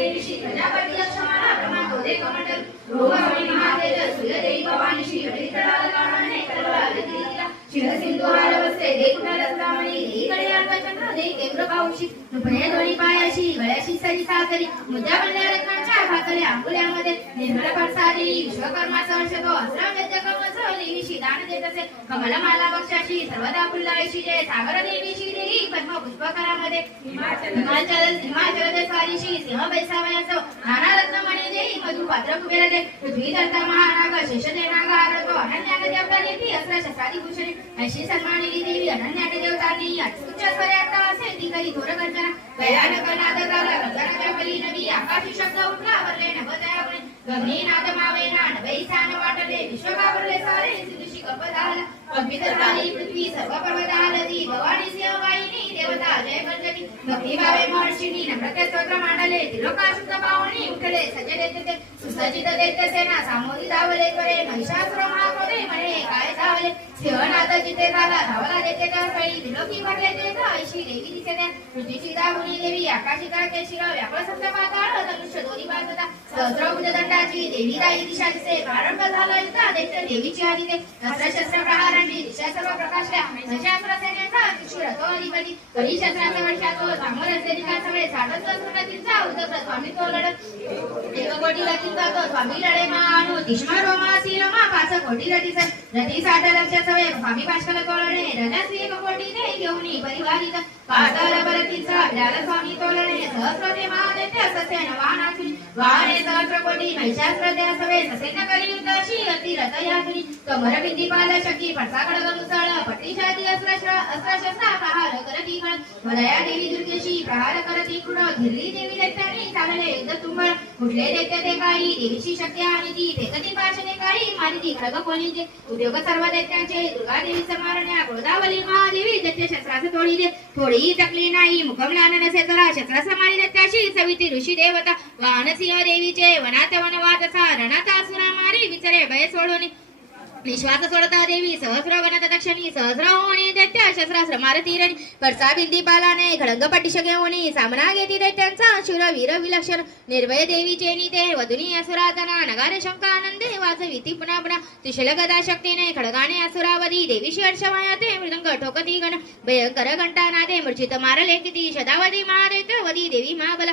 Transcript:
देवीशी प्रजापती लक्ष्मणा प्रमादोदे कमंडल रोमवणी महातेज सूर्यदेवी भवानी श्री हरितलाल कामणे तलवार दिला शिरसिंधुहार वस्त्रे देखुनल रस्तामणी देईकडे अर्धचंद्र देई तेव्र पाऊशी रुपणे दोन्ही पायाशी गळ्याशी सरी सासरी मुद्दा बनल्या रत्नांच्या भाकल्या अंगुल्यामध्ये निर्मल परसादी विश्वकर्मा सहर्षतो अस्त्र वेद्यकमच देवीशी दान देत असे कमलमाला बक्षाशी सर्वदा फुलदायशी जय सागर देवीशी देई पद्म पुष्पकरामध्ये हिमाचल देशारीशी सिंह बैसावयासो नाना रत्नमणी देई मधु पात्र कुबेर दे पृथ्वी दत्ता महानाग शेषदे नाग आरतो अनन्याग देवता देवी अस्त्र शस्त्रादी भूषणे ऐशी सन्मानिनी देवी अनन्याग देवतांनी उच्च स्वरात असे ती करी थोर गर्जना भयानक नाद झाला रंगनाच्या पली नवी आकाशी शब्द उठला वरले नभदयावणे गगनी नाद मावेना नभैसान वाटले विश्व घाबरले सारे सिद्धीशी कप झाला कंपित झाली पृथ्वी सर्व पर्वत आलती भवानी सिंहवाहिनी देवता जय गर्जनी भक्ती भावे महर्षिनी नम्रते स्तोत्र मांडले त्रिलोकाशुद्ध पावनी उठले सजले तेथे सुसज्जित दैत्य सेना सामोरी धावले करे महिषासुर महाकोरे म्हणे काय धावले सिंहनाद जिथे झाला धावला देते त्या स्थळी त्रिलोकी भरले ते ऐशी देवी दिसे त्या पृथ्वीची दाहुनी देवी आकाशिका केशिरा व्यापळ सप्त पाताळ धनुष्य दोन्ही बाजूला सहस्रभुज दंडाची देवी दाई दिशा दिसे प्रारंभ झाला युद्ध दैत्य देवीची आधी ते अस्त्र शस्त्र प्रहारांची दिशा सर्व प्रकाशल्या महिषासुर सेनेचा त्रिशूळ अधिपती करी शस्त्राचा वर्षातो सामोरचे दिखासवे साठच सुनतींचा उदग्र स्वामी तो लढत देवकोटी गती जातो स्वामी लढे मानू तिष्मा रोमासी रमा 5 कोटी रथीचा रथी 60 लक्ष सवे स्वामी पाशकल तोलणे रजस्वी 1 कोटी दे घेऊनी परिवारित पाताल बरतीचा विडाल स्वामी तोलणे सहस्रते महादेत्य ससेन वाहनाची वाहने सहस्र कोटी महिषासुर द्या सवे ससेन करी युद्धाशी अति रथ यात्री कमर बिंदी पाल शक्ती पडसा खडग मुसळ पट्टीशादी अस्त्र शस्त्र प्रहार करती गण वलया देवी दुर्गेशी प्रहार करती कृण धिरली देवी दैत्यानी चालले युद्ध तुंबळ कुठले दैत्य ते काही देवीची शक्ती आणि ती फेकती पाशने काही मारिती खडग कोणीचे उद्योग सर्व दैत्यांचे दुर्गा देवी समारण्या गोदावली महादेवी दैत्य शस्त्रास तोडी दे थोडीही टकली नाही मुखमलान नसे जरा शस्त्र समारी दैत्याशी सविती ऋषी देवता वाहनसिंह देवीचे वनात वनवात सा रणात असुरा मारी विचरे भय सोडून निश्वास सोडता देवी सहस्र वनत दक्षिणी सहस्र होणी दैत्य शस्त्रास्त्र मारतीरणी परसा बिंदी पालाने खडंग पटिश घेऊनी सामना घेती दैत्यांचा शूर वीर विलक्षण निर्भय देवीचे नीते वधुनी असुरातना नगार शंकानंदे वाजविती पुन्हा पुन्हा त्रिशूल गदा शक्तीने खडगाने असुरावधी देवीशी हर्षमायाते मृदंग ठोकती गण भयंकर घंटानादे मूर्छित मारले किती शतावधी महादैत्य वधी देवी महाबला